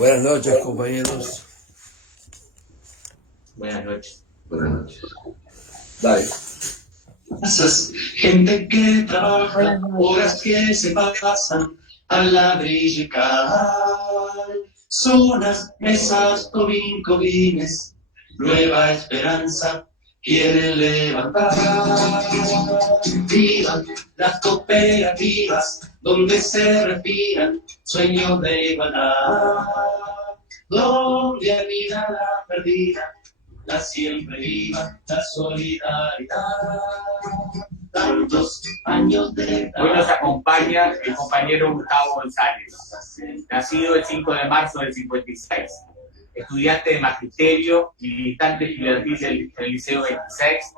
Buenas noches, compañeros. Buenas noches. Buenas noches. Dale. Gente que trabaja, horas que se pasan al ladrillo y cal. Zonas, mesas, cojines, nueva esperanza quieren levantar. Vivan las cooperativas donde se respiran sueños de igualdad. Donde hay mirada perdida, la siempre viva, la solidaridad. Tantos años de... Hoy nos acompaña el compañero Gustavo González, nacido el 5 de marzo del 56, estudiante de magisterio, militante estudiantil del Liceo 26,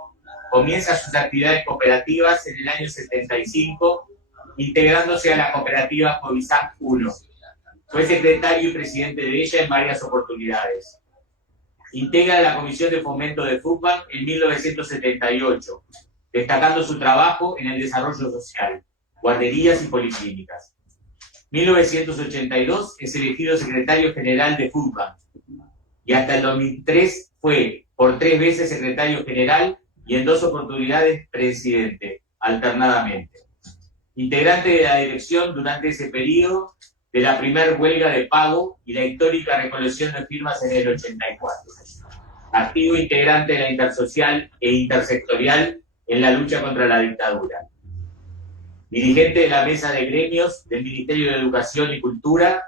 comienza sus actividades cooperativas en el año 75, integrándose a la cooperativa Covisac 1. Fue secretario y presidente de ella en varias oportunidades. Integra la Comisión de Fomento de FUCBAN en 1978, destacando su trabajo en el desarrollo social, guarderías y policlínicas. 1982 es elegido secretario general de FUCBAN y hasta el 2003 fue por 3 veces secretario general y en 2 oportunidades presidente, alternadamente. Integrante de la dirección durante ese periodo de la primer huelga de pago y la histórica recolección de firmas en el 84. Activo integrante de la Intersocial e Intersectorial en la lucha contra la dictadura. Dirigente de la Mesa de Gremios del Ministerio de Educación y Cultura,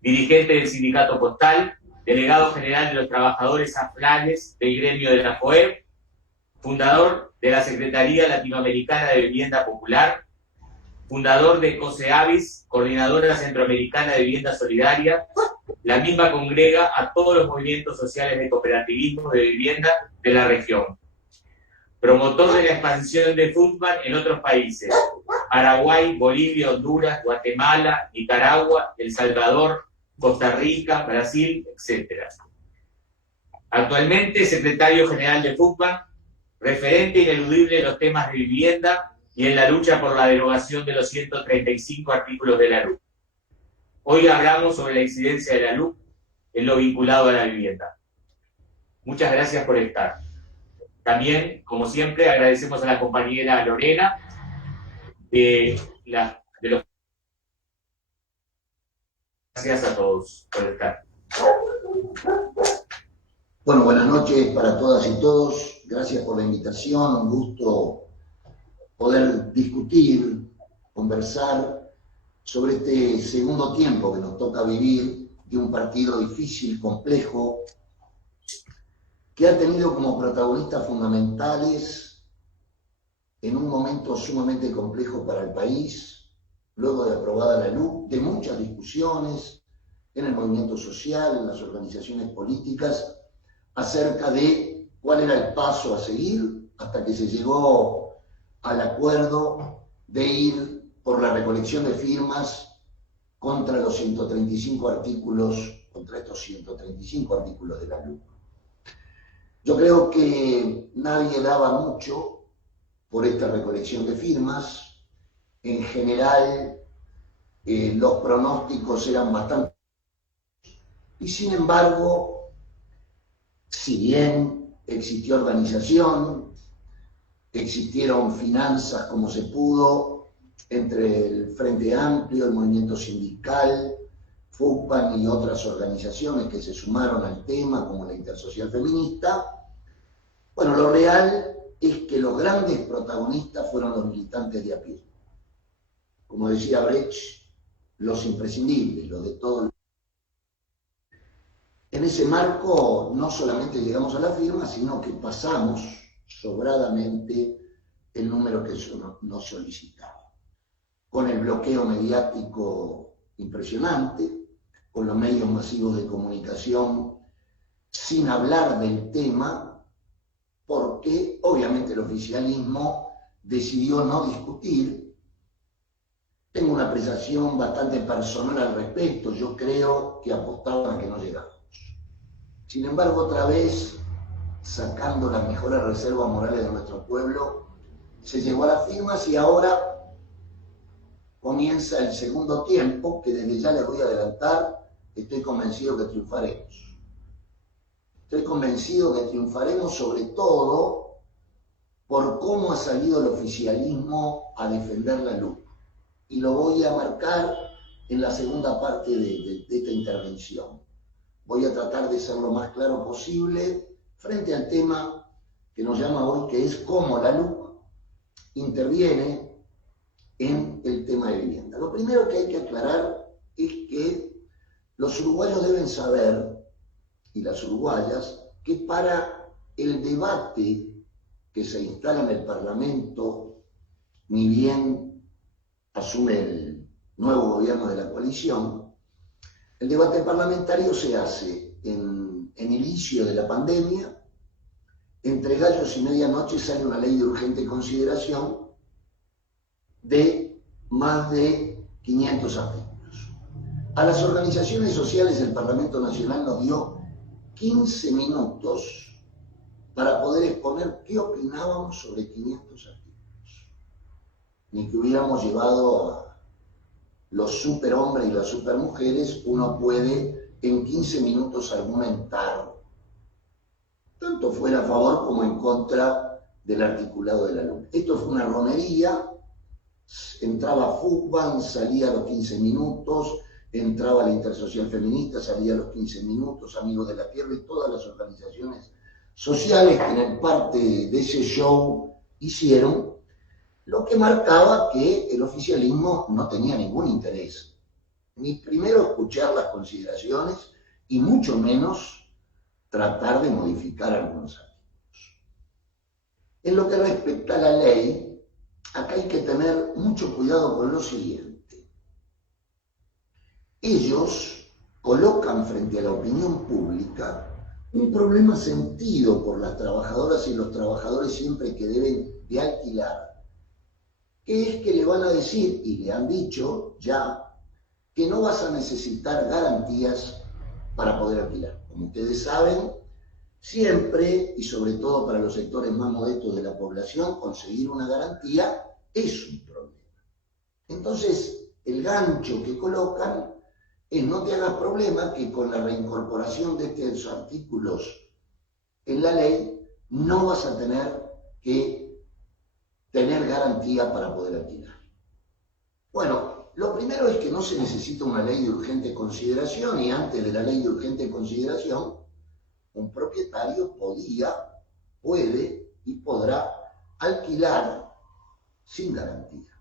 dirigente del Sindicato Postal, delegado general de los trabajadores afganes del gremio de la FOEB, fundador de la Secretaría Latinoamericana de Vivienda Popular, fundador de COSEAVIS, Coordinadora Centroamericana de Vivienda Solidaria. La misma congrega a todos los movimientos sociales de cooperativismo de vivienda de la región. Promotor de la expansión de FUCBAN en otros países: Paraguay, Bolivia, Honduras, Guatemala, Nicaragua, El Salvador, Costa Rica, Brasil, etc. Actualmente secretario general de FUCBAN, referente ineludible en los temas de vivienda y en la lucha por la derogación de los 135 artículos de la LUC. Hoy hablamos sobre la incidencia de la LUC en lo vinculado a la vivienda. Muchas gracias por estar. También, como siempre, agradecemos a la compañera Lorena de los... Gracias a todos por estar. Bueno, buenas noches para todas y todos. Gracias por la invitación. Un gusto poder discutir, conversar sobre este segundo tiempo que nos toca vivir de un partido difícil, complejo, que ha tenido como protagonistas fundamentales en un momento sumamente complejo para el país, luego de aprobada la LUC, de muchas discusiones en el movimiento social, en las organizaciones políticas, acerca de cuál era el paso a seguir, hasta que se llegó al acuerdo de ir por la recolección de firmas contra los 135 artículos, contra estos 135 artículos de la LUC. Yo creo que nadie daba mucho por esta recolección de firmas. En general, los pronósticos eran bastante... Y sin embargo, si bien existió organización, existieron finanzas como se pudo entre el Frente Amplio, el movimiento sindical, FUCBAN y otras organizaciones que se sumaron al tema, como la Intersocial Feminista. Bueno, lo real es que los grandes protagonistas fueron los militantes de a pie. Como decía Brecht, los imprescindibles, los de todo. En ese marco no solamente llegamos a la firma, sino que pasamos sobradamente el número que nos solicitaba. Con el bloqueo mediático impresionante, con los medios masivos de comunicación, sin hablar del tema, porque obviamente el oficialismo decidió no discutir. Tengo una apreciación bastante personal al respecto. Yo creo que apostaban a que no llegáramos. Sin embargo, otra vez, sacando las mejores reservas morales de nuestro pueblo, se llegó a las firmas y ahora comienza el segundo tiempo, que desde ya les voy a adelantar, estoy convencido que triunfaremos. Estoy convencido que triunfaremos sobre todo por cómo ha salido el oficialismo a defender la LUC. Y lo voy a marcar en la segunda parte de esta intervención. Voy a tratar de ser lo más claro posible frente al tema que nos llama hoy, que es cómo la LUC interviene en el tema de vivienda. Lo primero que hay que aclarar es que los uruguayos deben saber, y las uruguayas, que para el debate que se instala en el Parlamento, ni bien asume el nuevo gobierno de la coalición, el debate parlamentario se hace en el inicio de la pandemia. Entre gallos y medianoche sale una ley de urgente consideración de más de 500 artículos. A las organizaciones sociales el Parlamento Nacional nos dio 15 minutos para poder exponer qué opinábamos sobre 500 artículos. Ni que hubiéramos llevado a los superhombres y las supermujeres, uno puede en 15 minutos argumentar, tanto fuera a favor como en contra del articulado de la LUC. Esto fue una romería, entraba FUCBAN, salía a los 15 minutos, entraba la Intersocial Feminista, salía a los 15 minutos, Amigos de la Tierra y todas las organizaciones sociales que en parte de ese show hicieron, lo que marcaba que el oficialismo no tenía ningún interés, ni primero escuchar las consideraciones y mucho menos tratar de modificar algunos artículos. En lo que respecta a la ley, acá hay que tener mucho cuidado con lo siguiente. Ellos colocan frente a la opinión pública un problema sentido por las trabajadoras y los trabajadores siempre que deben de alquilar, que es que le van a decir, y le han dicho ya, que no vas a necesitar garantías para poder alquilar. Como ustedes saben, siempre, y sobre todo para los sectores más modestos de la población, conseguir una garantía es un problema. Entonces, el gancho que colocan es: no te hagas problema, que con la reincorporación de estos artículos en la ley no vas a tener que tener garantía para poder alquilar. Bueno, lo primero es que no se necesita una ley de urgente consideración, y antes de la ley de urgente consideración, un propietario puede y podrá alquilar sin garantía.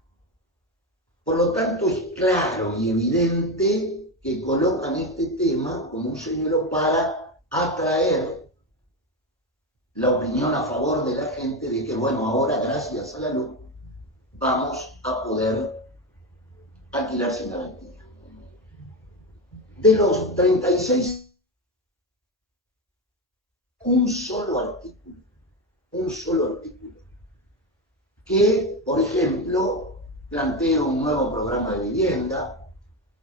Por lo tanto, es claro y evidente que colocan este tema como un señuelo para atraer la opinión a favor de la gente de que, bueno, ahora gracias a la LUC vamos a poder alquilar sin garantía. De los 36, un solo artículo, que, por ejemplo, plantea un nuevo programa de vivienda,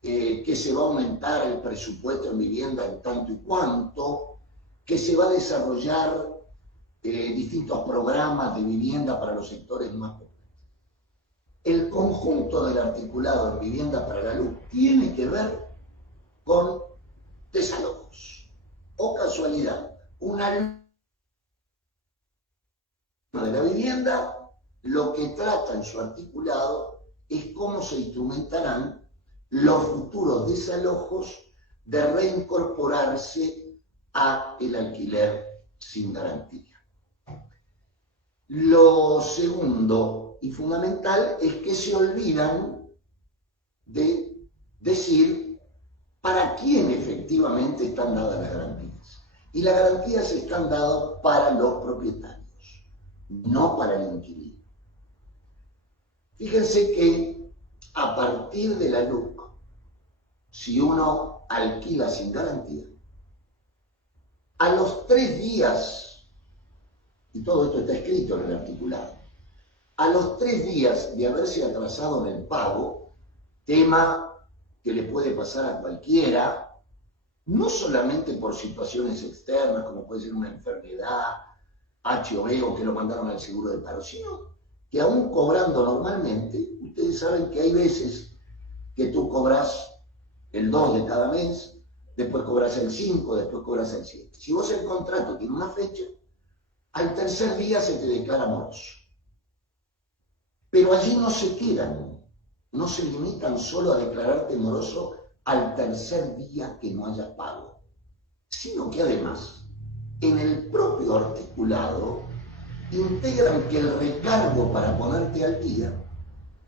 que se va a aumentar el presupuesto en vivienda en tanto y cuanto, que se va a desarrollar distintos programas de vivienda para los sectores más pobres. El conjunto del articulado en vivienda para la LUC tiene que ver con desalojos. O casualidad, una de la vivienda lo que trata en su articulado es cómo se instrumentarán los futuros desalojos de reincorporarse a el alquiler sin garantía. Lo segundo y fundamental es que se olvidan de decir para quién efectivamente están dadas las garantías. Y las garantías están dadas para los propietarios, no para el inquilino. Fíjense que a partir de la LUC, si uno alquila sin garantía, a los 3 días, y todo esto está escrito en el articulado, a los 3 días de haberse atrasado en el pago, tema que le puede pasar a cualquiera, no solamente por situaciones externas, como puede ser una enfermedad, HOE o que lo mandaron al seguro de paro, sino que aún cobrando normalmente, ustedes saben que hay veces que tú cobras el 2 de cada mes, después cobras el 5, después cobras el 7. Si vos el contrato tiene una fecha, al tercer día se te declara moroso. Pero allí no se quedan, no se limitan solo a declararte moroso al tercer día que no haya pago, sino que además, en el propio articulado, integran que el recargo para ponerte al día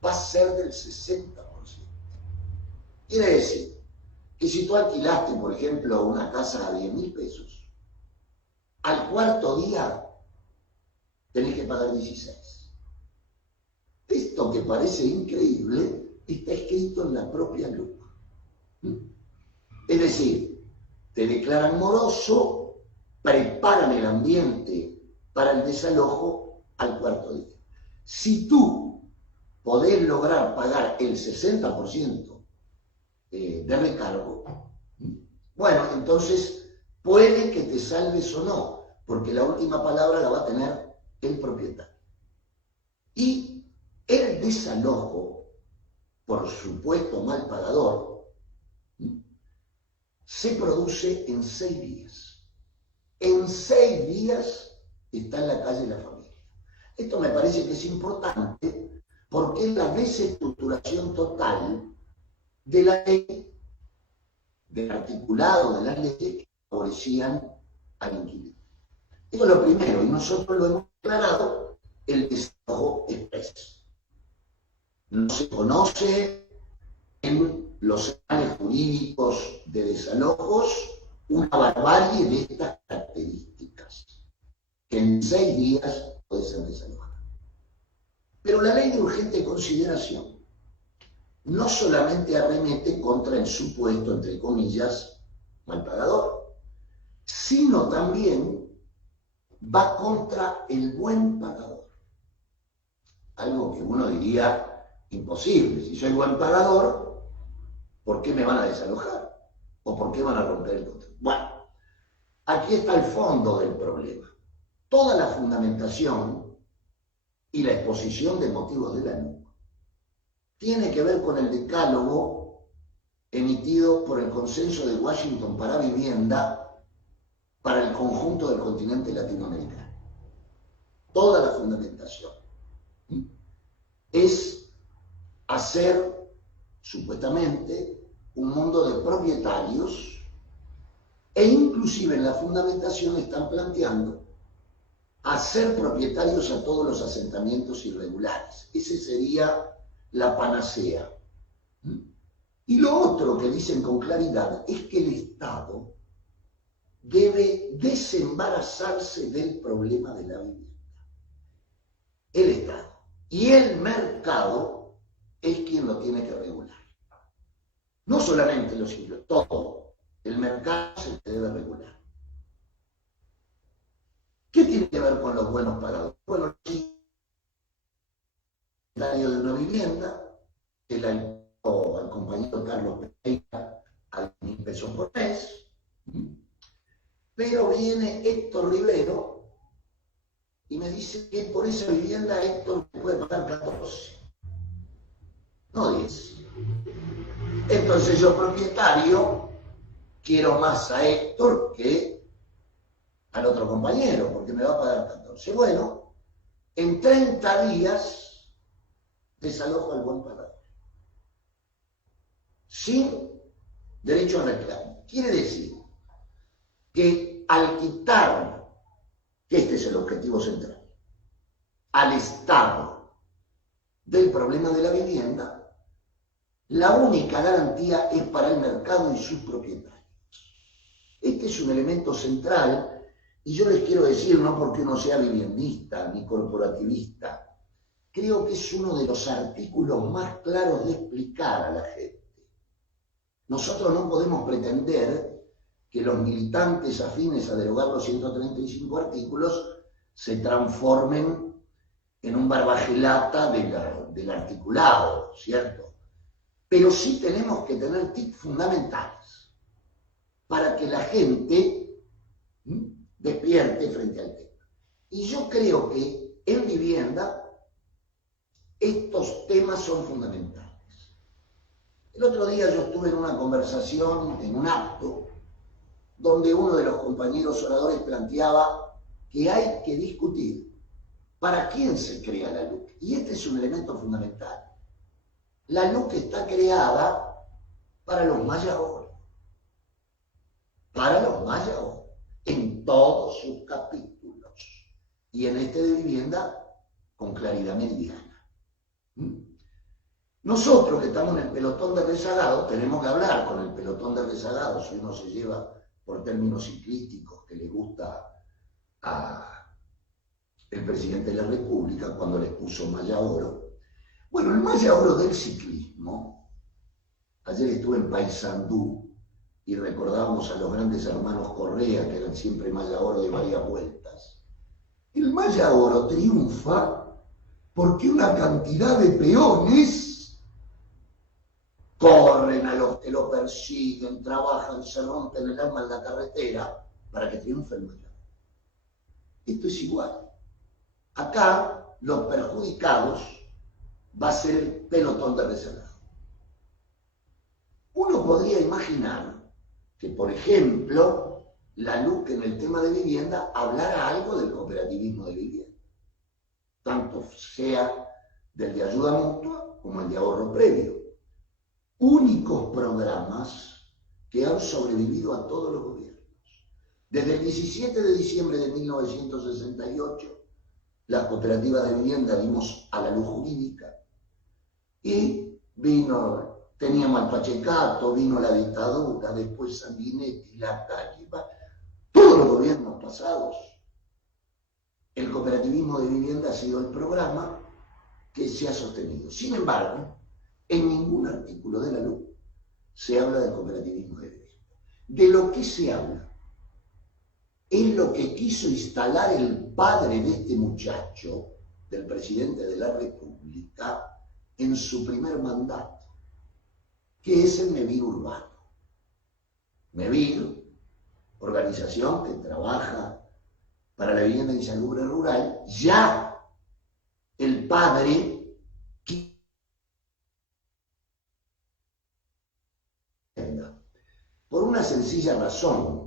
va a ser del 60%. Quiere decir que si tú alquilaste, por ejemplo, una casa a 10.000 pesos, al cuarto día tenés que pagar 16. Esto que parece increíble está escrito en la propia luz. Es decir, te declaran moroso, preparan el ambiente para el desalojo al cuarto día. Si tú podés lograr pagar el 60% de recargo, bueno, entonces puede que te salves o no, porque la última palabra la va a tener el propietario. Y el desalojo, por supuesto mal pagador, se produce en 6 días. En 6 días está en la calle la familia. Esto me parece que es importante porque es la desestructuración total de la ley, del articulado de las leyes que favorecían al inquilino. Esto es lo primero, y nosotros lo hemos declarado el desalojo expreso. No se conoce en los anales jurídicos de desalojos una barbarie de estas características, que en 6 días puede ser desalojada. Pero la ley de urgente consideración no solamente arremete contra el supuesto, entre comillas, mal pagador, sino también va contra el buen pagador. Algo que uno diría imposible. Si soy buen pagador, ¿por qué me van a desalojar? ¿O por qué van a romper el contrato? Bueno, aquí está el fondo del problema. Toda la fundamentación y la exposición de motivos de la NUC tiene que ver con el decálogo emitido por el Consenso de Washington para Vivienda para el conjunto del continente latinoamericano. Toda la fundamentación es hacer, supuestamente, un mundo de propietarios, e inclusive en la fundamentación están planteando hacer propietarios a todos los asentamientos irregulares. Ese sería la panacea. Y lo otro que dicen con claridad es que el Estado debe desembarazarse del problema de la vivienda. El Estado. Y el mercado es quien lo tiene que regular. No solamente los ciclos, todo. El mercado se debe regular. ¿Qué tiene que ver con los buenos pagadores? Bueno, el secretario de una vivienda, el al compañero Carlos Pereira a 1.000 pesos por mes, pero viene Héctor Rivero y me dice que por esa vivienda Héctor puede pagar 14. No 10. Entonces yo, propietario, quiero más a Héctor que al otro compañero, porque me va a pagar 14. Bueno, en 30 días desalojo al buen pagador, sin derecho a reclamo. Quiere decir que al quitar, que este es el objetivo central, al Estado del problema de la vivienda, la única garantía es para el mercado y sus propietarios. Este es un elemento central, y yo les quiero decir, no porque uno sea viviendista ni corporativista, creo que es uno de los artículos más claros de explicar a la gente. Nosotros no podemos pretender que los militantes afines a derogar los 135 artículos se transformen en un barbagelata del articulado, ¿cierto? Pero sí tenemos que tener tips fundamentales para que la gente despierte frente al tema. Y yo creo que en vivienda estos temas son fundamentales. El otro día yo estuve en una conversación, en un acto, donde uno de los compañeros oradores planteaba que hay que discutir para quién se crea la LUC. Y este es un elemento fundamental. La LUC está creada para los mayagüeros, en todos sus capítulos, y en este de vivienda con claridad meridiana. Nosotros que estamos en el pelotón de rezagados, tenemos que hablar con el pelotón de rezagados, si uno se lleva por términos ciclísticos que le gusta a el presidente de la República cuando les puso malla oro. Bueno, el malla oro del ciclismo, ayer estuve en Paysandú y recordábamos a los grandes hermanos Correa, que eran siempre malla oro de varias vueltas. El malla oro triunfa porque una cantidad de peones corren a los que lo persiguen, trabajan, se rompen el alma en la carretera para que triunfe el malla oro. Esto es igual. Acá los perjudicados va a ser el pelotón de rezagados. Uno podría imaginar que, por ejemplo, la LUC en el tema de vivienda hablara algo del cooperativismo de vivienda, tanto sea del de ayuda mutua como el de ahorro previo. Únicos programas que han sobrevivido a todos los gobiernos. Desde el 17 de diciembre de 1968, las cooperativas de vivienda dimos a la luz jurídica y teníamos al Pachecato, vino la dictadura, después Sanguinetti, la calle, todos los gobiernos pasados. El cooperativismo de vivienda ha sido el programa que se ha sostenido. Sin embargo, en ningún artículo de la LUC se habla del cooperativismo de vivienda. De lo que se habla es lo que quiso instalar el padre de este muchacho, del presidente de la República, en su primer mandato, que es el MEVIR urbano. MEVIR, organización que trabaja para la vivienda insalubre rural, ya el padre por una sencilla razón.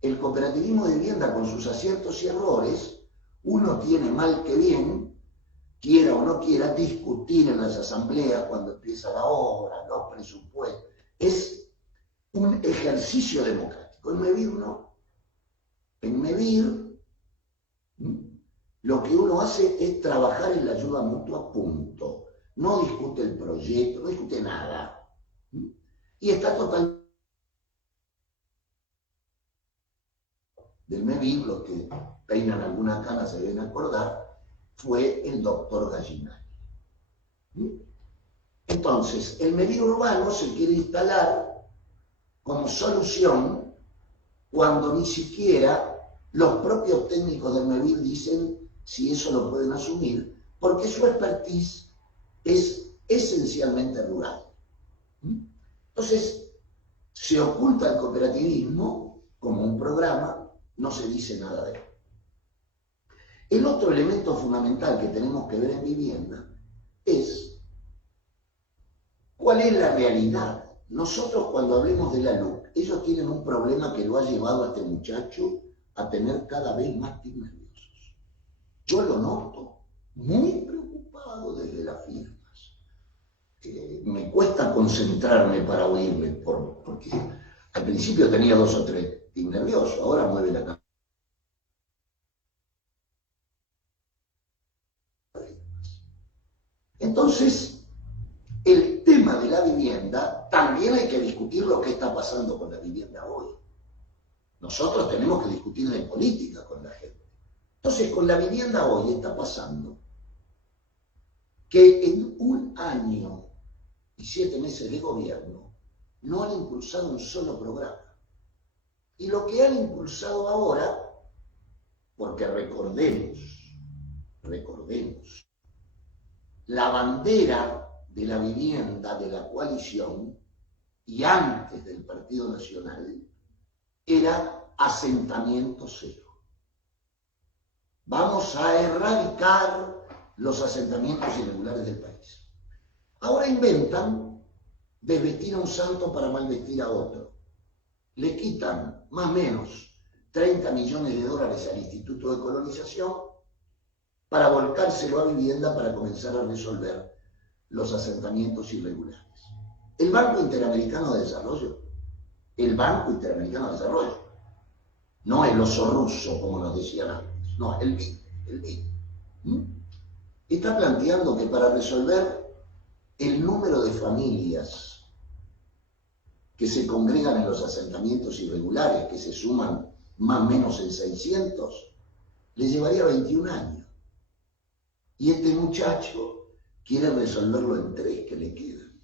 El cooperativismo de vivienda, con sus aciertos y errores, uno tiene mal que bien, quiera o no quiera, discutir en las asambleas cuando empieza la obra, los presupuestos. Es un ejercicio democrático. En MEVIR no. En MEVIR lo que uno hace es trabajar en la ayuda mutua, punto. No discute el proyecto, no discute nada. Y está totalmente del MEVIR, los que peinan alguna cana se deben acordar, fue el doctor Gallinari. Entonces, el MEVIR urbano se quiere instalar como solución cuando ni siquiera los propios técnicos del MEVIR dicen si eso lo pueden asumir, porque su expertise es esencialmente rural. Entonces, se oculta el cooperativismo como un programa, no se dice nada de él. El otro elemento fundamental que tenemos que ver en vivienda es cuál es la realidad. Nosotros, cuando hablemos de la LUC, ellos tienen un problema que lo ha llevado a este muchacho a tener cada vez más tics nerviosos. Yo lo noto muy preocupado desde las firmas. Me cuesta concentrarme para oírle, porque al principio tenía 2 o 3 tics nerviosos, ahora mueve la cabeza. Entonces, el tema de la vivienda, también hay que discutir lo que está pasando con la vivienda hoy. Nosotros tenemos que discutir de política con la gente. Entonces, con la vivienda hoy está pasando que en 1 año y 7 meses de gobierno no han impulsado un solo programa. Y lo que han impulsado ahora, porque recordemos, la bandera de la vivienda de la coalición y antes del Partido Nacional era asentamiento cero. Vamos a erradicar los asentamientos irregulares del país. Ahora inventan desvestir a un santo para malvestir a otro. le quitan más o menos 30 millones de dólares al Instituto de Colonización para volcárselo a vivienda para comenzar a resolver los asentamientos irregulares. El Banco Interamericano de Desarrollo, no el oso ruso, como nos decían antes, no, el BID, está planteando que para resolver el número de familias que se congregan en los asentamientos irregulares, que se suman más o menos en 600, le llevaría 21 años. Y este muchacho quiere resolverlo en 3 que le quedan.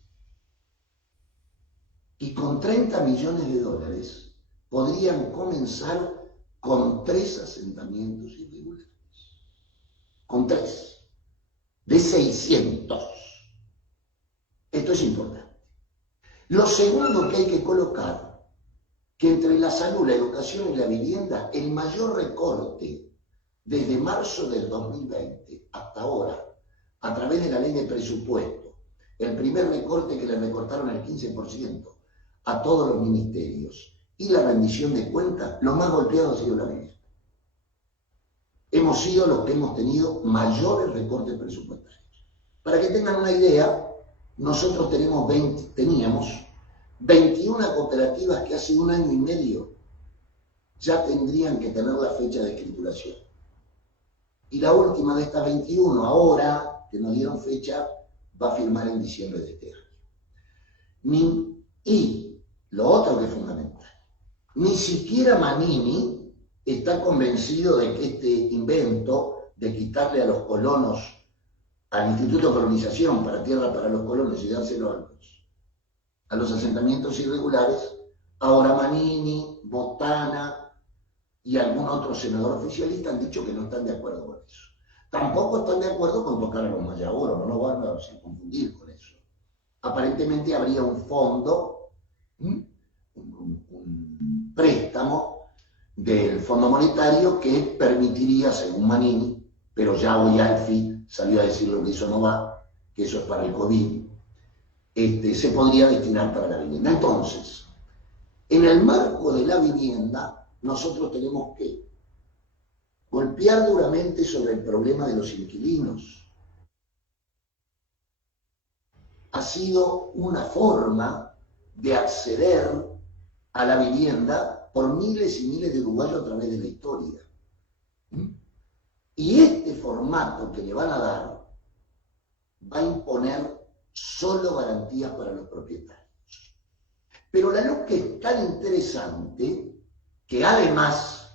Y con 30 millones de dólares podrían comenzar con 3 asentamientos irregulares. Con 3. De 600. Esto es importante. Lo segundo que hay que colocar, que entre la salud, la educación y la vivienda, el mayor recorte desde marzo del 2020 hasta ahora, a través de la ley de presupuesto, el primer recorte que le recortaron el 15% a todos los ministerios y la rendición de cuentas, lo más golpeado ha sido la vivienda. Hemos sido los que hemos tenido mayores recortes presupuestarios. Para que tengan una idea, nosotros teníamos 21 cooperativas que hace 1 año y medio ya tendrían que tener la fecha de escrituración. Y la última de estas 21, ahora que nos dieron fecha, va a firmar en diciembre de este año. Y lo otro que es fundamental, ni siquiera Manini está convencido de que este invento de quitarle a los colonos, al Instituto de Colonización para tierra para los colonos y dárselo a los asentamientos irregulares, ahora Manini, Botana y algún otro senador oficialista han dicho que no están de acuerdo con eso. Tampoco están de acuerdo con tocar a los mayaboros, no nos van a confundir con eso. Aparentemente habría un fondo, un préstamo del Fondo Monetario que permitiría, según Manini, pero ya hoy Alfi salió a decirlo que eso no va, que eso es para el COVID, se podría destinar para la vivienda. Entonces, en el marco de la vivienda, nosotros tenemos que golpear duramente sobre el problema de los inquilinos. Ha sido una forma de acceder a la vivienda por miles y miles de uruguayos a través de la historia. Y este formato que le van a dar va a imponer solo garantías para los propietarios. Pero la luz que es tan interesante que además,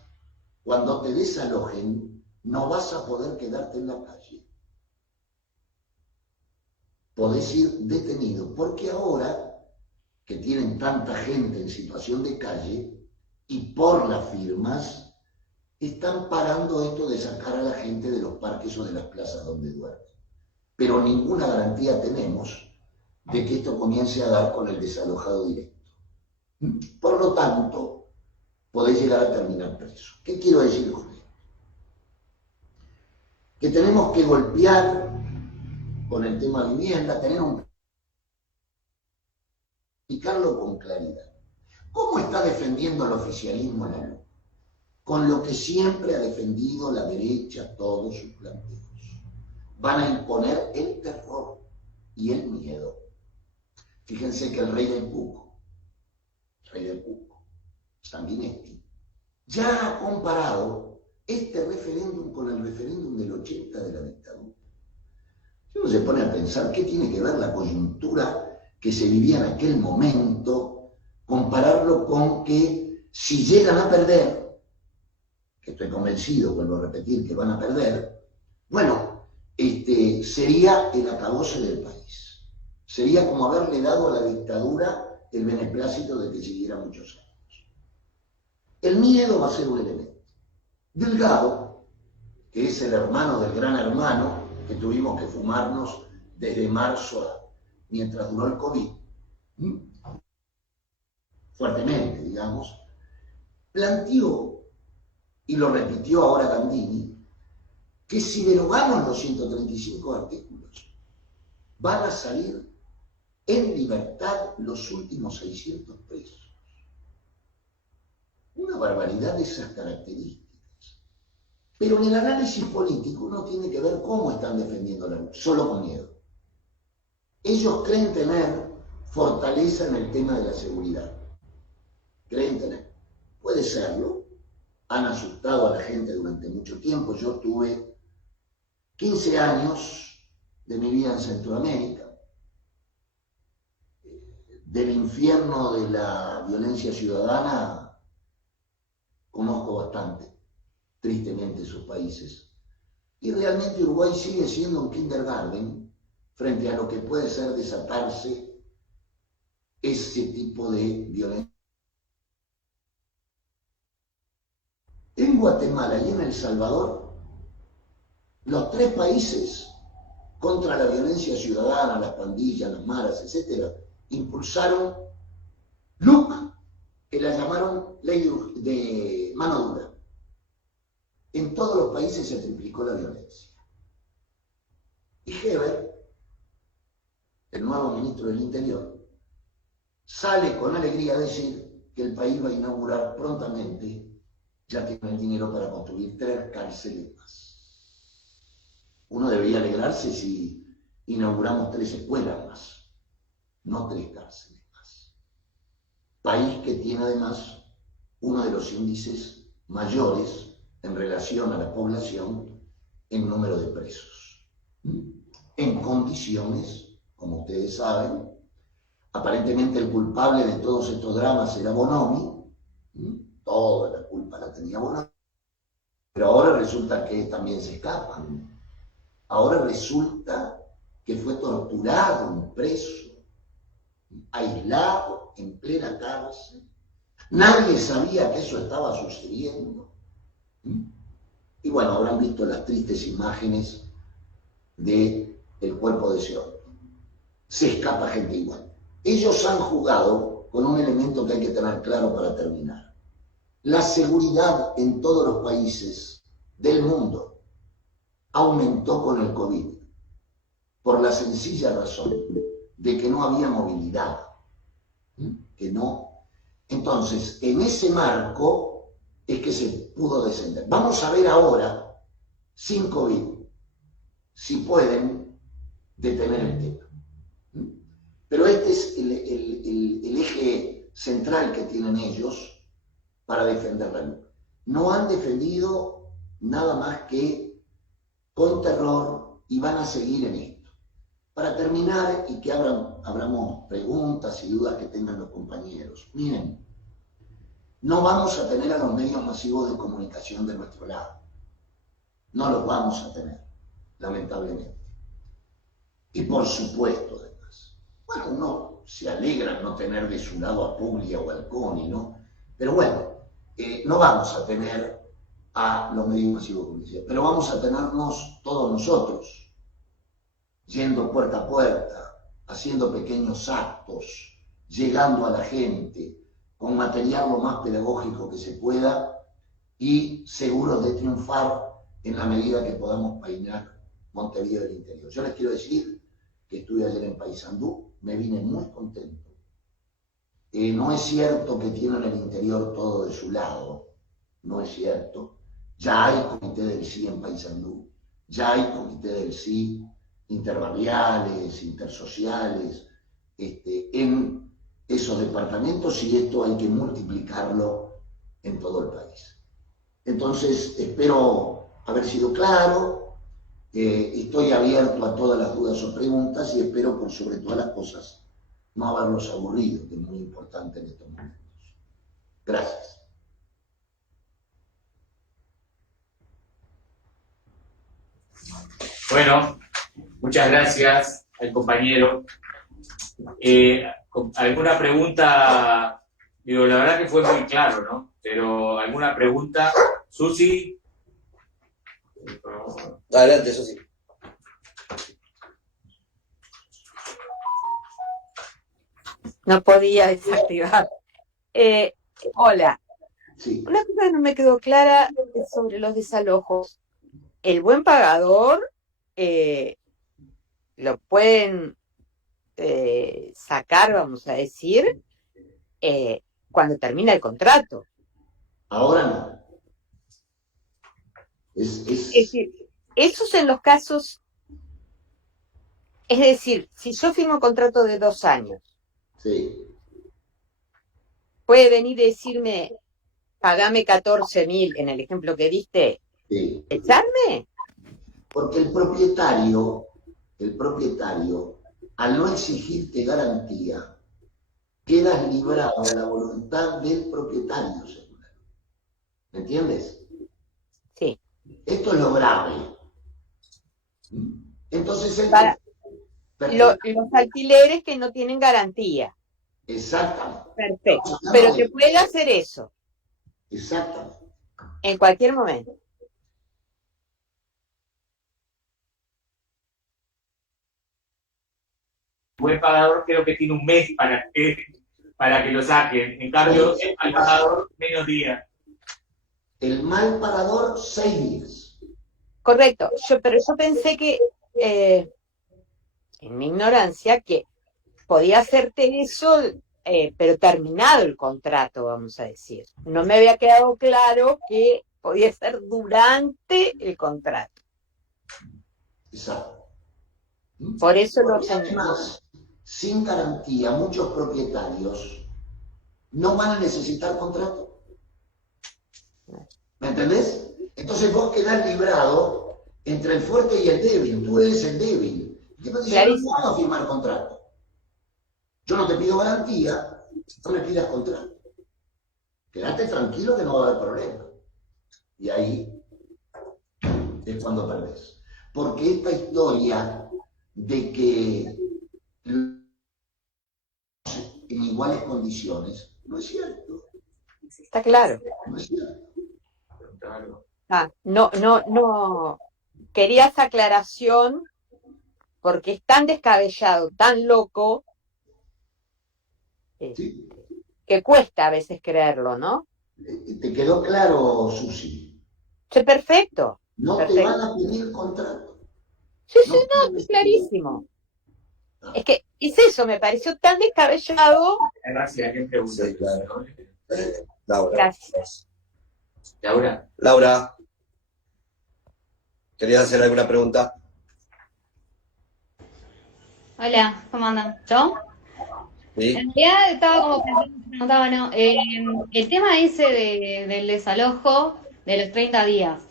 cuando te desalojen, no vas a poder quedarte en la calle. Podés ir detenido, porque ahora que tienen tanta gente en situación de calle y por las firmas, están parando esto de sacar a la gente de los parques o de las plazas donde duermen. Pero ninguna garantía tenemos de que esto comience a dar con el desalojado directo. Por lo tanto, podés llegar a terminar preso. ¿Qué quiero decir con esto? Que tenemos que golpear con el tema vivienda, explicarlo con claridad. ¿Cómo está defendiendo el oficialismo en la luz? Con lo que siempre ha defendido la derecha todos sus planteos. Van a imponer el terror y el miedo. Fíjense que el rey del Puco, Sanguinetti, ya ha comparado este referéndum con el referéndum del 80 de la dictadura. Uno se pone a pensar qué tiene que ver la coyuntura que se vivía en aquel momento, compararlo con que si llegan a perder, que estoy convencido, vuelvo a repetir, que van a perder, bueno, sería el acabose del país. Sería como haberle dado a la dictadura el beneplácito de que siguiera muchos años. El miedo va a ser un elemento. Delgado, que es el hermano del gran hermano que tuvimos que fumarnos desde marzo mientras duró el COVID, fuertemente, digamos, planteó, y lo repitió ahora Gandini, que si derogamos los 135 artículos, van a salir en libertad los últimos 600 presos. barbaridad de esas características. Pero en el análisis político uno tiene que ver cómo están defendiendo la luz, solo con miedo. Ellos creen tener fortaleza en el tema de la seguridad. Creen tener. Puede serlo. Han asustado a la gente durante mucho tiempo. Yo tuve 15 años de mi vida en Centroamérica. Del infierno de la violencia ciudadana conozco bastante, tristemente, esos países. Y realmente Uruguay sigue siendo un kindergarten frente a lo que puede ser desatarse ese tipo de violencia. En Guatemala y en El Salvador, los tres países contra la violencia ciudadana, las pandillas, las maras, etc., impulsaron LUC, que la llamaron ley de mano dura. En todos los países se triplicó la violencia. Y Heber, el nuevo ministro del Interior, sale con alegría a decir que el país va a inaugurar prontamente, ya tiene el dinero para construir 3 cárceles más. Uno debería alegrarse si inauguramos 3 escuelas más, no 3 cárceles más. País que tiene además uno de los índices mayores en relación a la población en número de presos. En condiciones, como ustedes saben, aparentemente el culpable de todos estos dramas era Bonomi, toda la culpa la tenía Bonomi, pero ahora resulta que también se escapan. Ahora resulta que fue torturado un preso, aislado, en plena cárcel. Nadie sabía que eso estaba sucediendo. Y bueno, habrán visto las tristes imágenes del cuerpo de ese hombre. Se escapa gente igual. Ellos han jugado con un elemento que hay que tener claro para terminar. La seguridad en todos los países del mundo aumentó con el COVID, por la sencilla razón de que no había movilidad, que no. Entonces, en ese marco es que se pudo descender. Vamos a ver ahora, sin COVID, si pueden detener el tema. Pero este es el eje central que tienen ellos para defender la luz. No han defendido nada más que con terror y van a seguir en esto. Para terminar, y que abramos preguntas y dudas que tengan los compañeros. Miren, no vamos a tener a los medios masivos de comunicación de nuestro lado. No los vamos a tener, lamentablemente. Y por supuesto, además, bueno, uno se alegra no tener de su lado a Puglia o al CONI, ¿no? Pero bueno, no vamos a tener a los medios masivos de comunicación, pero vamos a tenernos todos nosotros, yendo puerta a puerta, haciendo pequeños actos, llegando a la gente, con material lo más pedagógico que se pueda y seguros de triunfar en la medida que podamos peinar Montevideo del interior. Yo les quiero decir que estuve ayer en Paysandú, me vine muy contento. No es cierto que tienen el interior todo de su lado, no es cierto. Ya hay comité del sí en Paysandú, ya hay comité del sí interbarriales, intersociales, en esos departamentos, y esto hay que multiplicarlo en todo el país. Entonces, espero haber sido claro, estoy abierto a todas las dudas o preguntas y espero, por sobre todas las cosas, no haberlos aburrido, que es muy importante en estos momentos. Gracias. Bueno, muchas gracias al compañero. ¿Alguna pregunta? Digo, la verdad que fue muy claro, ¿no? Pero ¿alguna pregunta? Susi. Adelante, Susi. No podía desactivar. Hola. Sí. Una cosa que no me quedó clara es sobre los desalojos. El buen pagador lo pueden sacar, vamos a decir, cuando termina el contrato. Ahora no. Es decir, esos en los casos, es decir, si yo firmo un contrato de 2 años, sí, puede venir y decirme, pagame 14.000 en el ejemplo que diste, sí. ¿echarme? Porque el propietario, al no exigirte garantía, quedas librado a la voluntad del propietario seguro. ¿Me entiendes? Sí. Esto es lo grave. Entonces, Para los alquileres que no tienen garantía. exactamente. Perfecto. Pero te puede hacer eso Exactamente. en cualquier momento. Buen pagador creo que tiene un mes para que lo saquen. En cambio, el mal pagador, menos días. El mal pagador, 6 días. Correcto. Pero yo pensé que, en mi ignorancia, que podía hacerte eso, pero terminado el contrato, vamos a decir. No me había quedado claro que podía ser durante el contrato. Exacto. Por eso lo Porque además, sin garantía, muchos propietarios no van a necesitar contrato. ¿Me entendés? Entonces vos quedás librado entre el fuerte y el débil. Tú eres el débil. ¿Qué pasa? No vamos a firmar contrato. Yo no te pido garantía, no me pidas contrato. Quédate tranquilo que no va a haber problema. Y ahí es cuando perdés. Porque esta historia de que en iguales condiciones no es cierto. está claro. No es cierto. No. Quería esa aclaración porque es tan descabellado, tan loco, ¿Sí? que cuesta a veces creerlo, ¿no? ¿Te quedó claro, Susi? Sí, perfecto. No perfecto. te van a pedir contrato. Sí, es clarísimo. Es que es eso, me pareció tan descabellado. Gracias, ¿quién pregunta? Sí, claro. Laura. Gracias. Laura, ¿querías hacer alguna pregunta? Hola, ¿cómo andan? ¿Yo? Sí. En realidad estaba como preguntaba, ¿no? El tema ese del desalojo de los 30 días.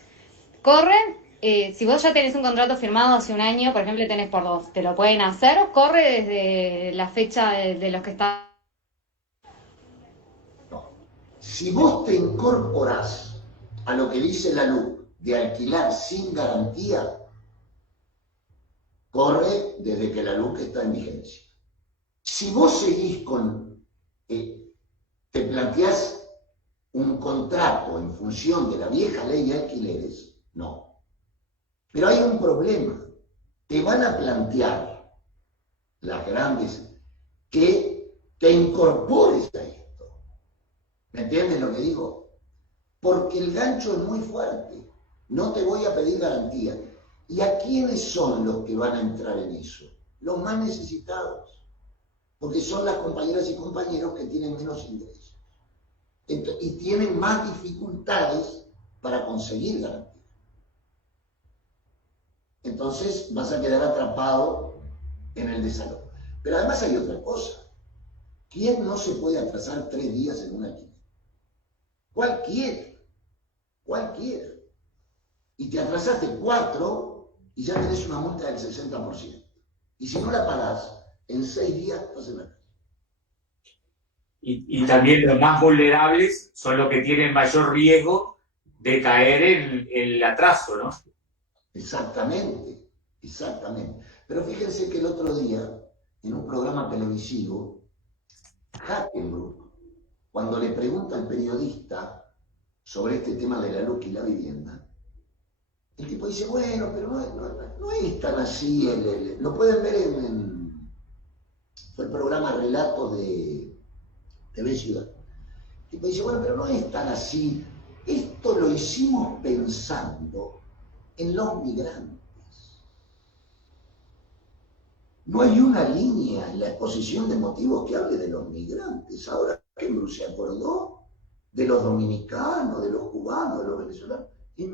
¿Corre? Si vos ya tenés un contrato firmado hace un año, por ejemplo, tenés por 2, ¿te lo pueden hacer o corre desde la fecha de los que están? No. Si vos te incorporás a lo que dice la LUC de alquilar sin garantía, corre desde que la LUC está en vigencia. Si vos seguís te planteás un contrato en función de la vieja ley de alquileres, no. Pero hay un problema. Te van a plantear las grandes que te incorpores a esto. ¿Me entiendes lo que digo? Porque el gancho es muy fuerte. No te voy a pedir garantía. ¿Y a quiénes son los que van a entrar en eso? Los más necesitados. Porque son las compañeras y compañeros que tienen menos ingresos. Y tienen más dificultades para conseguir garantía. Entonces vas a quedar atrapado en el desalojo. Pero además hay otra cosa. ¿Quién no se puede atrasar 3 días en un alquiler? Cualquiera. Y te atrasaste 4 y ya tenés una multa del 60%. Y si no la pagás, en 6 días no se va. Y también los más vulnerables son los que tienen mayor riesgo de caer en el atraso, ¿no? Exactamente. Pero fíjense que el otro día, en un programa televisivo, Hackenbrook, cuando le pregunta al periodista sobre este tema de la LUC y la vivienda, el tipo dice, bueno, pero no es tan así, lo pueden ver fue el programa Relatos de TV Ciudad. El tipo dice, bueno, pero no es tan así, esto lo hicimos pensando en los migrantes. No hay una línea en la exposición de motivos que hable de los migrantes. Ahora Hackenbrook se acordó de los dominicanos, de los cubanos, de los venezolanos. Es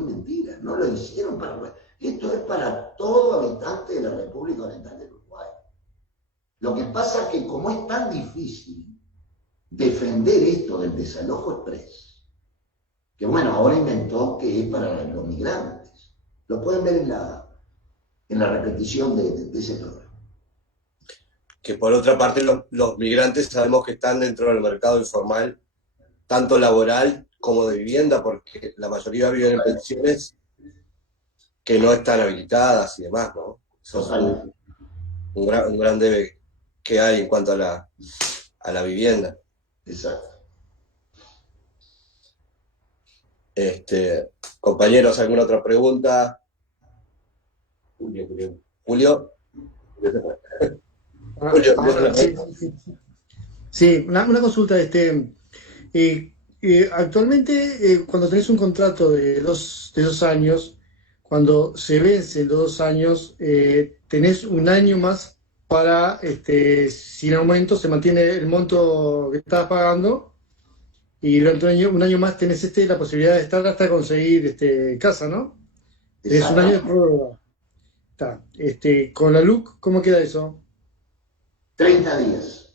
mentira, no lo hicieron para... Esto es para todo habitante de la República Oriental del Uruguay. Lo que pasa es que como es tan difícil defender esto del desalojo express, que bueno, ahora inventó que es para los migrantes. Lo pueden ver en la repetición de ese programa. Que por otra parte los migrantes sabemos que están dentro del mercado informal, tanto laboral como de vivienda, porque la mayoría viven en pensiones que no están habilitadas y demás, ¿no? Eso es un gran debe que hay en cuanto a la vivienda. Exacto. Compañeros, ¿alguna otra pregunta? Julio. Sí, una consulta. Actualmente, cuando tenés un contrato de dos años, cuando se vencen los 2 años, tenés un año más para, si en aumento se mantiene el monto que estabas pagando, y durante un año más tenés la posibilidad de estar hasta conseguir casa, ¿no? Es un año de prórroga. Está. Con la LUC, ¿cómo queda eso? 30 días.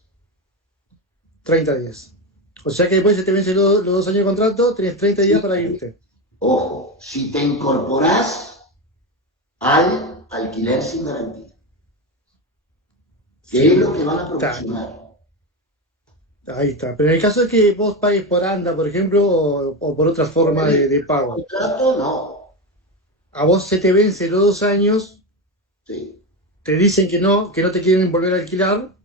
30 días. O sea que después se te vencen los 2 años de contrato, tenés 30 días para irte. Ojo, si te incorporás al alquiler sin garantía, que es lo que van a proporcionar. Ahí está. Pero en el caso de que vos pagues por ANDA, por ejemplo, o por otra forma de pago, El contrato no. a vos se te vence los 2 años, Sí. te dicen que no te quieren volver a alquilar.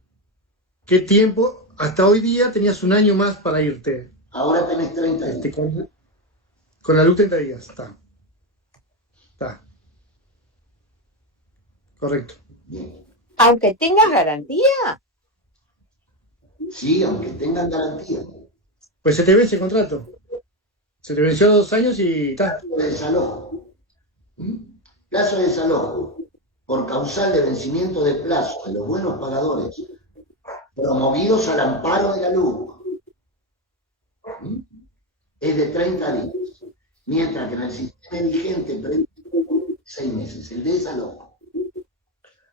¿Qué tiempo? Hasta hoy día tenías un año más para irte. Ahora tenés 30 días. Con la luz 30 días. Está. Correcto. Bien. Aunque tengas garantía. Sí, aunque tengan garantía. Pues se te vence el contrato. Se te venció 2 años y está. Plazo de desalojo. Plazo de desalojo. Por causal de vencimiento de plazo de los buenos pagadores promovidos al amparo de la luz. Es de 30 días. Mientras que en el sistema vigente prevé 6 meses. El desalojo.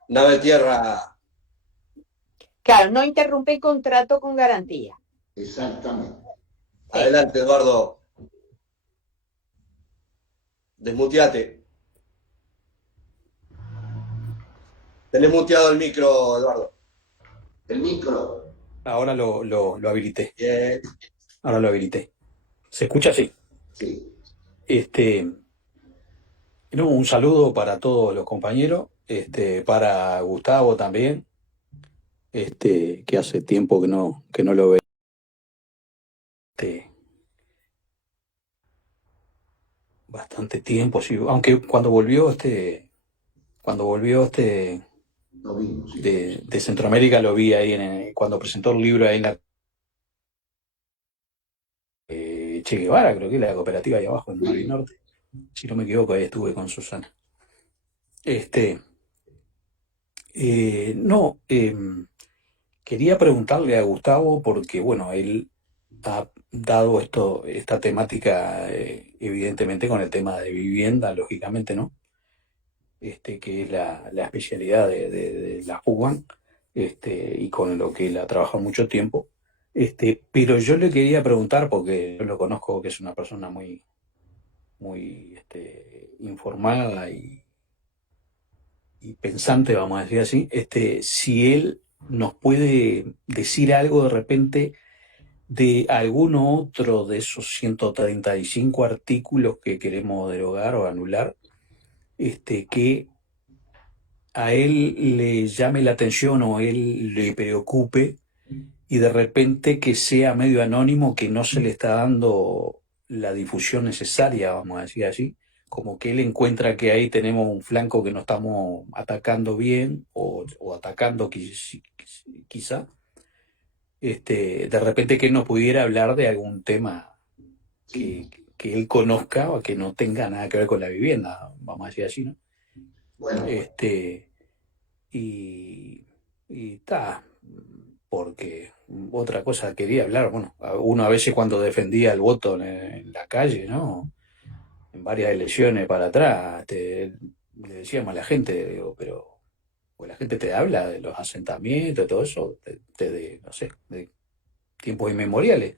Nave Tierra. Claro, no interrumpe el contrato con garantía. Exactamente. Adelante, Eduardo. Desmuteate. Tenés muteado el micro, Eduardo. El micro. Ahora lo habilité. Bien. Ahora lo habilité. ¿Se escucha así? Sí. No, un saludo para todos los compañeros, para Gustavo también, que hace tiempo que no lo veo. Bastante tiempo, sí, aunque cuando volvió Lo vimos. Sí. de Centroamérica lo vi ahí cuando presentó el libro ahí en la Che Guevara, creo que era la cooperativa ahí abajo en Mar del Norte. Si no me equivoco, ahí estuve con Susana. Quería preguntarle a Gustavo porque, bueno, él ha dado esta temática, evidentemente, con el tema de vivienda, lógicamente, ¿no? Que es la especialidad de la FUBAN, y con lo que él ha trabajado mucho tiempo. Pero yo le quería preguntar, porque yo lo conozco, que es una persona muy informada y pensante, vamos a decir así, si él nos puede decir algo de repente de alguno otro de esos 135 artículos que queremos derogar o anular, que a él le llame la atención o él le preocupe, y de repente que sea medio anónimo, que no se le está dando la difusión necesaria, vamos a decir así, como que él encuentra que ahí tenemos un flanco que no estamos atacando bien o atacando quizá, de repente que él nos pudiera hablar de algún tema que él conozca o que no tenga nada que ver con la vivienda, vamos a decir así, ¿no? Bueno. Y está, porque otra cosa quería hablar, bueno, uno a veces cuando defendía el voto en la calle, ¿no? En varias elecciones para atrás, le decíamos a la gente, digo, pero pues la gente te habla de los asentamientos, todo eso, no sé, de tiempos inmemoriales.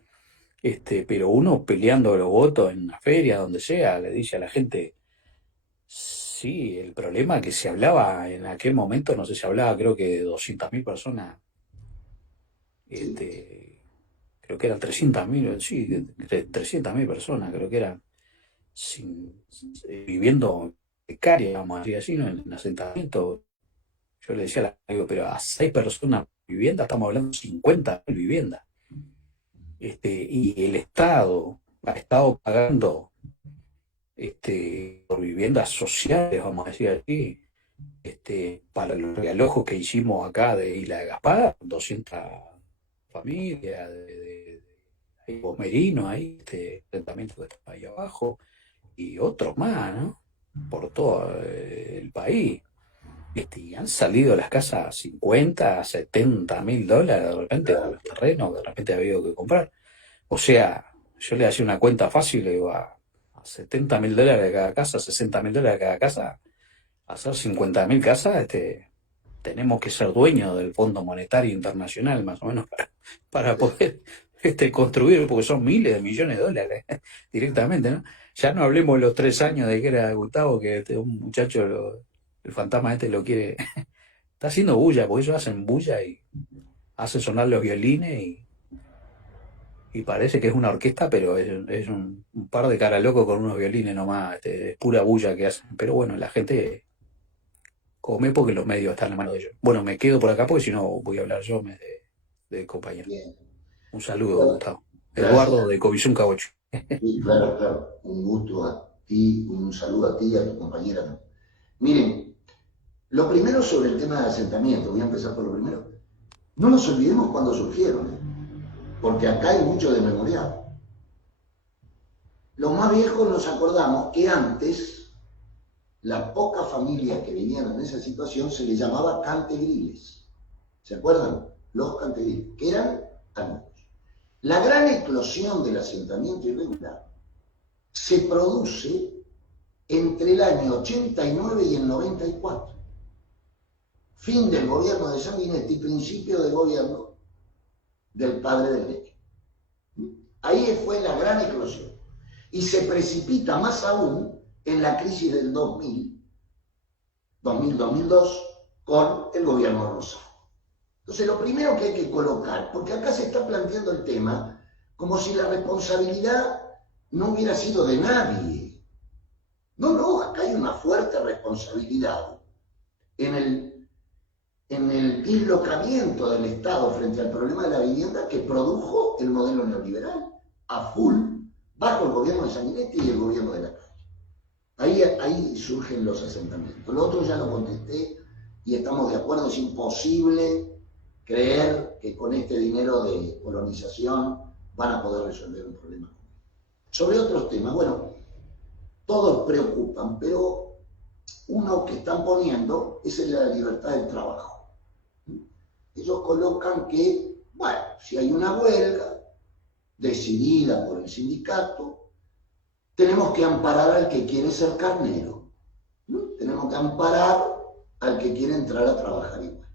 Pero uno peleando los votos en una feria, donde sea, le dice a la gente, sí, el problema que se hablaba en aquel momento, no sé, se hablaba creo que de 200.000 personas, creo que eran 300.000, sí, 300.000 personas, creo que eran viviendo precarias, vamos a decir así, ¿no? En asentamiento. Yo le decía a la digo, pero a 6 personas vivienda, estamos hablando de 50.000 viviendas. Y el Estado ha estado pagando por viviendas sociales, vamos a decir así, para los realojos que hicimos acá de Isla de Gaspar, 200 familias de Bomerino, ahí, asentamiento que está ahí abajo, y otros más, ¿no? Por todo el país. Y han salido las casas 50, 70.000 dólares de repente a los terrenos que de repente ha habido que comprar. O sea, yo le hacía una cuenta fácil, le digo, a 70.000 dólares de cada casa, 60.000 dólares de cada casa, hacer 50.000 casas, tenemos que ser dueños del Fondo Monetario Internacional, más o menos, para poder construir, porque son miles de millones de dólares directamente, ¿no? Ya no hablemos de los 3 años de que era Gustavo, que un muchacho, el fantasma lo quiere, está haciendo bulla, porque ellos hacen bulla y hacen sonar los violines y parece que es una orquesta, pero es un par de cara loco con unos violines nomás, es pura bulla que hacen. Pero bueno, la gente come porque los medios están en la mano de ellos. Bueno, me quedo por acá porque si no voy a hablar yo de compañero. Bien. Un saludo, Bueno, Gustavo. gracias. Eduardo de Covizón Cabocho. Sí, claro, claro. Un gusto a ti, un saludo a ti y a tu compañera. Miren, lo primero sobre el tema de asentamiento, voy a empezar por lo primero. No nos olvidemos cuándo surgieron, porque acá hay mucho de memorial. Los más viejos nos acordamos que antes, las pocas familias que vivían en esa situación se les llamaba cantegriles. ¿Se acuerdan? Los cantegriles, que eran amigos. La gran eclosión del asentamiento irregular se produce entre el año 89 y el 94. Fin del gobierno de Sanguinetti, principio del gobierno del padre del Leque. Ahí fue la gran eclosión. Y se precipita más aún en la crisis del 2000-2002 con el gobierno Rosado. Entonces, lo primero que hay que colocar, porque acá se está planteando el tema como si la responsabilidad no hubiera sido de nadie. No, acá hay una fuerte responsabilidad en el dislocamiento del Estado frente al problema de la vivienda que produjo el modelo neoliberal a full bajo el gobierno de Sanguinetti y el gobierno de la calle. Ahí surgen los asentamientos. Lo otro ya lo contesté y estamos de acuerdo, es imposible creer que con este dinero de colonización van a poder resolver un problema. Sobre otros temas, bueno, todos preocupan, pero uno que están poniendo es el de la libertad del trabajo. Ellos colocan que, bueno, si hay una huelga decidida por el sindicato, tenemos que amparar al que quiere ser carnero, ¿no? Tenemos que amparar al que quiere entrar a trabajar igual.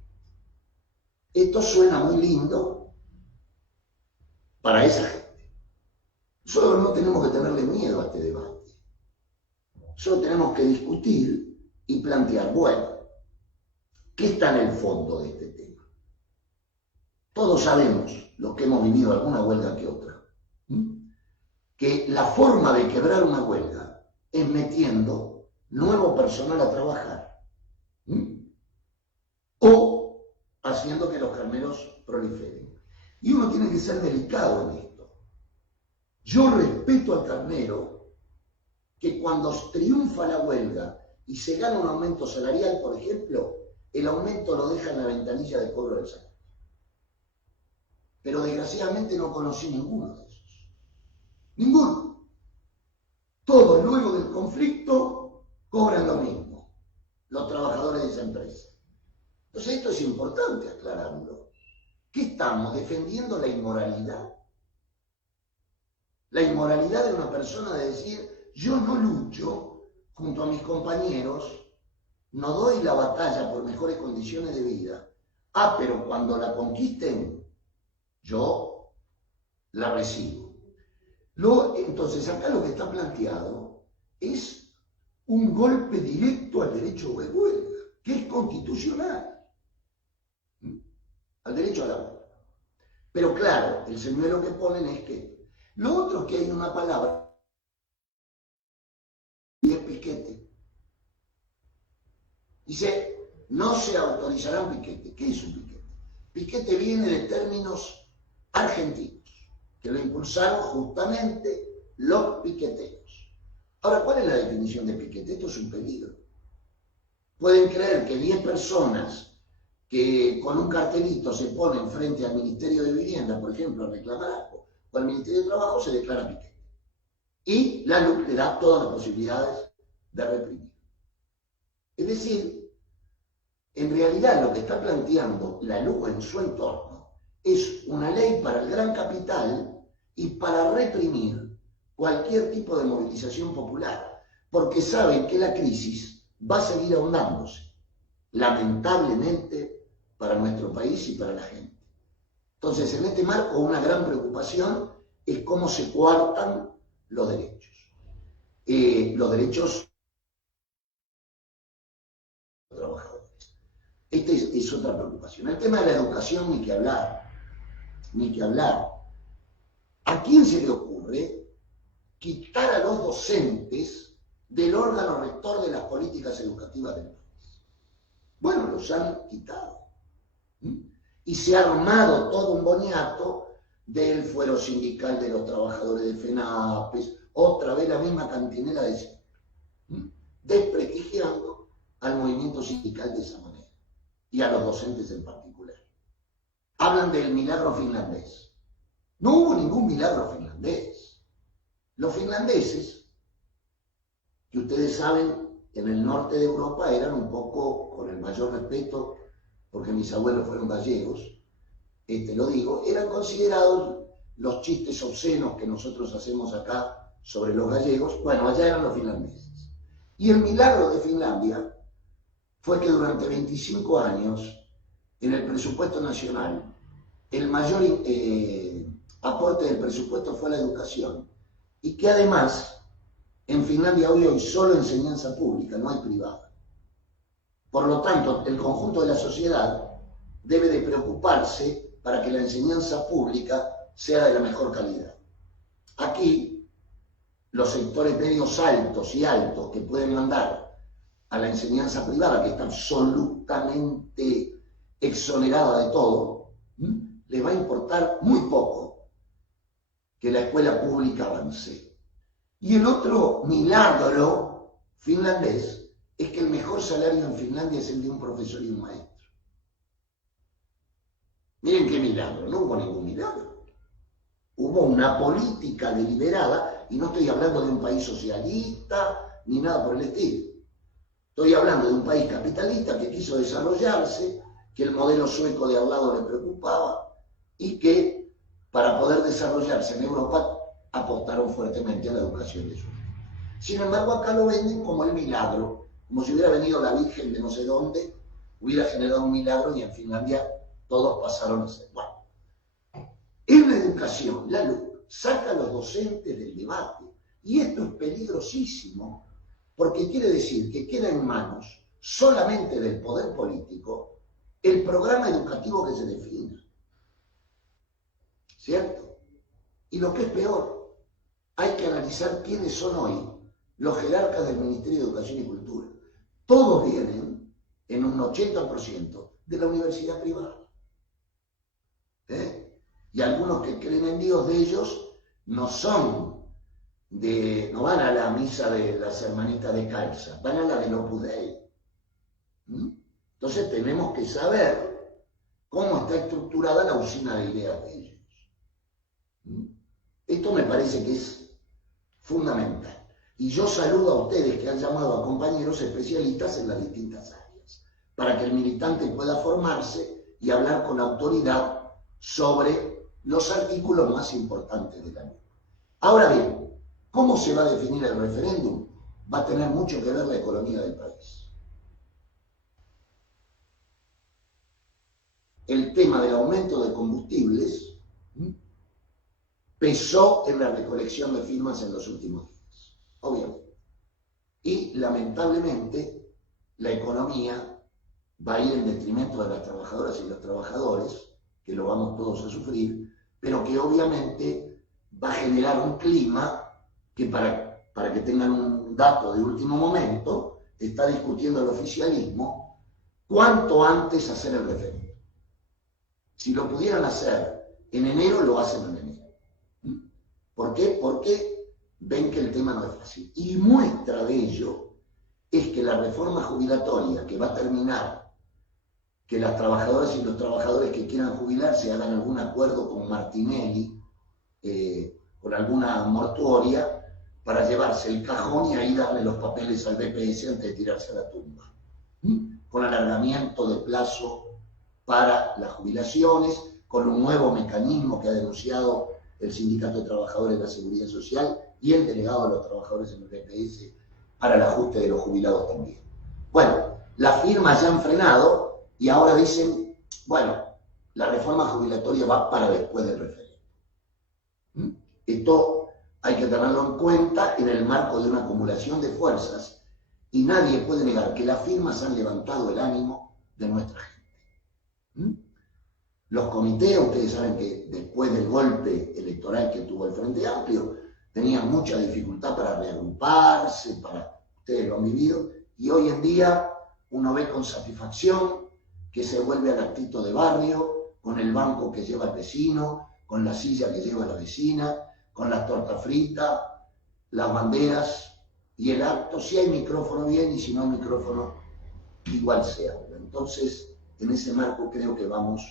Esto suena muy lindo para esa gente. Nosotros no tenemos que tenerle miedo a este debate. Solo tenemos que discutir y plantear, bueno, ¿qué está en el fondo de este tema? Todos sabemos, los que hemos vivido alguna huelga que otra, que la forma de quebrar una huelga es metiendo nuevo personal a trabajar o haciendo que los carneros proliferen. Y uno tiene que ser delicado en esto. Yo respeto al carnero que cuando triunfa la huelga y se gana un aumento salarial, por ejemplo, el aumento lo deja en la ventanilla de cobro del salario. Pero desgraciadamente no conocí ninguno de esos. Ninguno. Todos luego del conflicto cobran lo mismo, los trabajadores de esa empresa. Entonces esto es importante aclararlo. ¿Qué estamos defendiendo? La inmoralidad. La inmoralidad de una persona de decir, yo no lucho junto a mis compañeros, no doy la batalla por mejores condiciones de vida. Ah, pero cuando la conquisten, yo la recibo. Entonces, acá lo que está planteado es un golpe directo al derecho de huelga, que es constitucional, al derecho a la huelga. Pero claro, el señuelo que ponen es que lo otro es que hay una palabra, y es piquete. Dice, no se autorizarán piquete. ¿Qué es un piquete? Piquete viene de términos argentinos, que lo impulsaron justamente los piqueteros. Ahora, ¿cuál es la definición de piquete? Esto es un peligro. Pueden creer que 10 personas que con un cartelito se ponen frente al Ministerio de Vivienda, por ejemplo, a reclamar algo, o al Ministerio de Trabajo, se declara piquete. Y la LUC le da todas las posibilidades de reprimir. Es decir, en realidad lo que está planteando la LUC en su entorno es una ley para el gran capital y para reprimir cualquier tipo de movilización popular, porque saben que la crisis va a seguir ahondándose, lamentablemente para nuestro país y para la gente. Entonces, en este marco, una gran preocupación es cómo se coartan los derechos. Los derechos de los trabajadores. Esta es otra preocupación. El tema de la educación, ni que hablar. Ni que hablar. ¿A quién se le ocurre quitar a los docentes del órgano rector de las políticas educativas del país? Bueno, los han quitado. Y se ha armado todo un boniato del fuero sindical de los trabajadores de FENAPES, otra vez la misma cantinela de siempre, desprestigiando al movimiento sindical de esa manera, y a los docentes en particular. Hablan del milagro finlandés. No hubo ningún milagro finlandés. Los finlandeses, que ustedes saben, en el norte de Europa eran un poco, con el mayor respeto, porque mis abuelos fueron gallegos, lo digo, eran considerados los chistes obscenos que nosotros hacemos acá sobre los gallegos, bueno, allá eran los finlandeses. Y el milagro de Finlandia fue que durante 25 años, en el presupuesto nacional, el mayor aporte del presupuesto fue la educación, y que además, en Finlandia hoy hay solo enseñanza pública, no hay privada. Por lo tanto, el conjunto de la sociedad debe de preocuparse para que la enseñanza pública sea de la mejor calidad. Aquí, los sectores medios altos y altos que pueden mandar a la enseñanza privada, que está absolutamente exonerada de todo, les va a importar muy poco que la escuela pública avance. Y el otro milagro finlandés es que el mejor salario en Finlandia es el de un profesor y un maestro. Miren qué milagro, no hubo ningún milagro. Hubo una política deliberada, y no estoy hablando de un país socialista ni nada por el estilo. Estoy hablando de un país capitalista que quiso desarrollarse, que el modelo sueco de al lado le preocupaba, y que para poder desarrollarse en Europa apostaron fuertemente a la educación de sus hijos. Sin embargo, acá lo venden como el milagro, como si hubiera venido la Virgen de no sé dónde, hubiera generado un milagro y en Finlandia todos pasaron a ser. Bueno, en la educación, la LUC saca a los docentes del debate, y esto es peligrosísimo, porque quiere decir que queda en manos solamente del poder político el programa educativo que se defina. ¿Cierto? Y lo que es peor, hay que analizar quiénes son hoy los jerarcas del Ministerio de Educación y Cultura. Todos vienen, en un 80%, de la universidad privada. Y algunos que creen en Dios de ellos no van a la misa de las hermanitas de Calza, van a la del Opus Dei. Entonces tenemos que saber cómo está estructurada la usina de ideas de ellos. Esto me parece que es fundamental. Y yo saludo a ustedes que han llamado a compañeros especialistas en las distintas áreas, para que el militante pueda formarse y hablar con autoridad sobre los artículos más importantes de la ley. Ahora bien, ¿cómo se va a definir el referéndum? Va a tener mucho que ver la economía del país. El tema del aumento de combustibles pesó en la recolección de firmas en los últimos días, obviamente. Y lamentablemente la economía va a ir en detrimento de las trabajadoras y los trabajadores, que lo vamos todos a sufrir, pero que obviamente va a generar un clima que para que tengan un dato de último momento, está discutiendo el oficialismo cuánto antes hacer el referéndum. Si lo pudieran hacer en enero, lo hacen en enero. ¿Por qué? Porque ven que el tema no es fácil. Y muestra de ello es que la reforma jubilatoria que va a terminar, que las trabajadoras y los trabajadores que quieran jubilarse hagan algún acuerdo con Martinelli, con alguna mortuoria, para llevarse el cajón y ahí darle los papeles al BPS antes de tirarse a la tumba. Con alargamiento de plazo para las jubilaciones, con un nuevo mecanismo que ha denunciado el Sindicato de Trabajadores de la Seguridad Social y el delegado de los trabajadores en el BPS para el ajuste de los jubilados también. Bueno, las firmas ya han frenado y ahora dicen, bueno, la reforma jubilatoria va para después del referéndum. Esto hay que tenerlo en cuenta en el marco de una acumulación de fuerzas y nadie puede negar que las firmas han levantado el ánimo de nuestra gente. Los comités, ustedes saben que después del golpe electoral que tuvo el Frente Amplio, tenían mucha dificultad para reagruparse, ustedes lo han vivido, y hoy en día uno ve con satisfacción que se vuelve al actito de barrio, con el banco que lleva el vecino, con la silla que lleva la vecina, con las tortas fritas, las banderas y el acto. Si hay micrófono bien y si no hay micrófono igual se habla. Entonces, en ese marco creo que vamos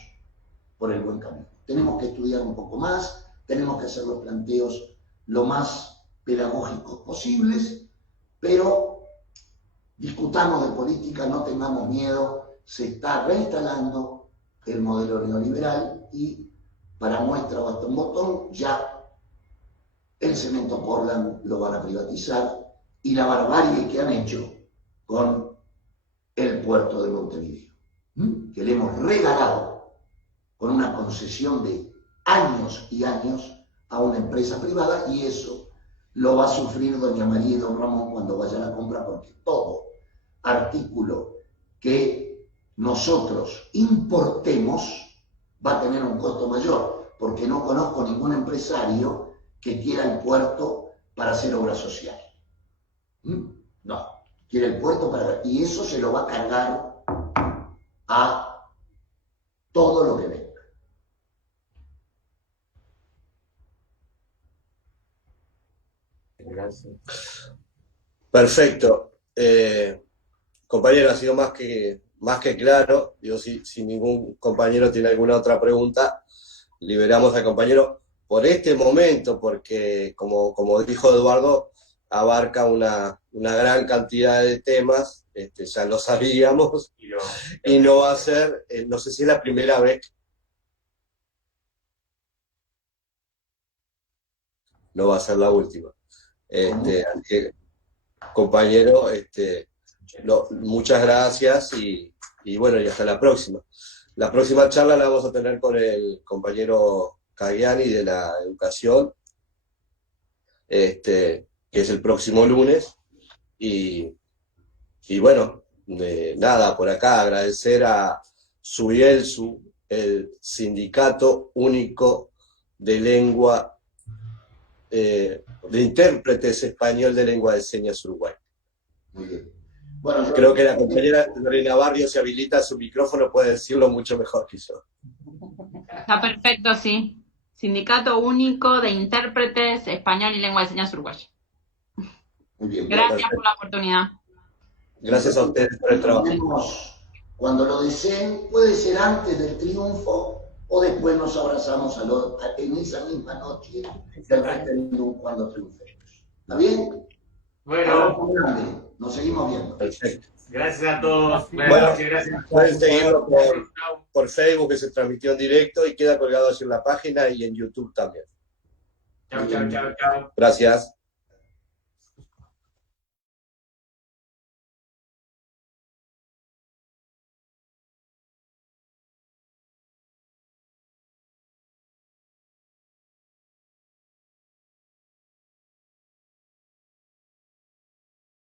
por el buen camino. Tenemos que estudiar un poco más, tenemos que hacer los planteos lo más pedagógicos posibles, pero discutamos de política, no tengamos miedo, se está reinstalando el modelo neoliberal y para muestra basta un botón, ya el cemento Portland lo van a privatizar y la barbarie que han hecho con el puerto de Montevideo, que le hemos regalado con una concesión de años y años a una empresa privada, y eso lo va a sufrir doña María y don Ramón cuando vaya a la compra, porque todo artículo que nosotros importemos va a tener un costo mayor, porque no conozco ningún empresario que quiera el puerto para hacer obra social. No, quiere el puerto para... Y eso se lo va a cargar a todo lo que venga. Gracias. Perfecto. Compañero, ha sido más que claro. Digo, si ningún compañero tiene alguna otra pregunta, liberamos al compañero por este momento, porque como dijo Eduardo, abarca una gran cantidad de temas, ya lo sabíamos, y no va a ser, no sé si es la primera vez, no va a ser la última. Así que, compañero, muchas gracias y bueno, y hasta la próxima. La próxima charla la vamos a tener con el compañero Cagliani de la educación, que es el próximo lunes, y bueno, nada, por acá agradecer a SUIELSU, el Sindicato Único de Lengua, de Intérpretes Español de Lengua de Señas Uruguay. Muy bien. Bueno, creo que la compañera Lorena Barrio, se habilita su micrófono, puede decirlo mucho mejor que yo. Está perfecto, sí. Sindicato Único de Intérpretes Español y Lengua de Señas Uruguay. Muy bien. Gracias por la oportunidad. Gracias a ustedes por el trabajo. Cuando lo deseen, puede ser antes del triunfo o después nos abrazamos en esa misma noche del referéndum cuando triunfemos. ¿Está bien? Bueno. Nos seguimos viendo. Perfecto. Gracias a todos. Buenas Bueno, noches, gracias. pueden seguirlo por Facebook, que se transmitió en directo y queda colgado así en la página y en YouTube también. Chao, chao, chao, chao. Gracias.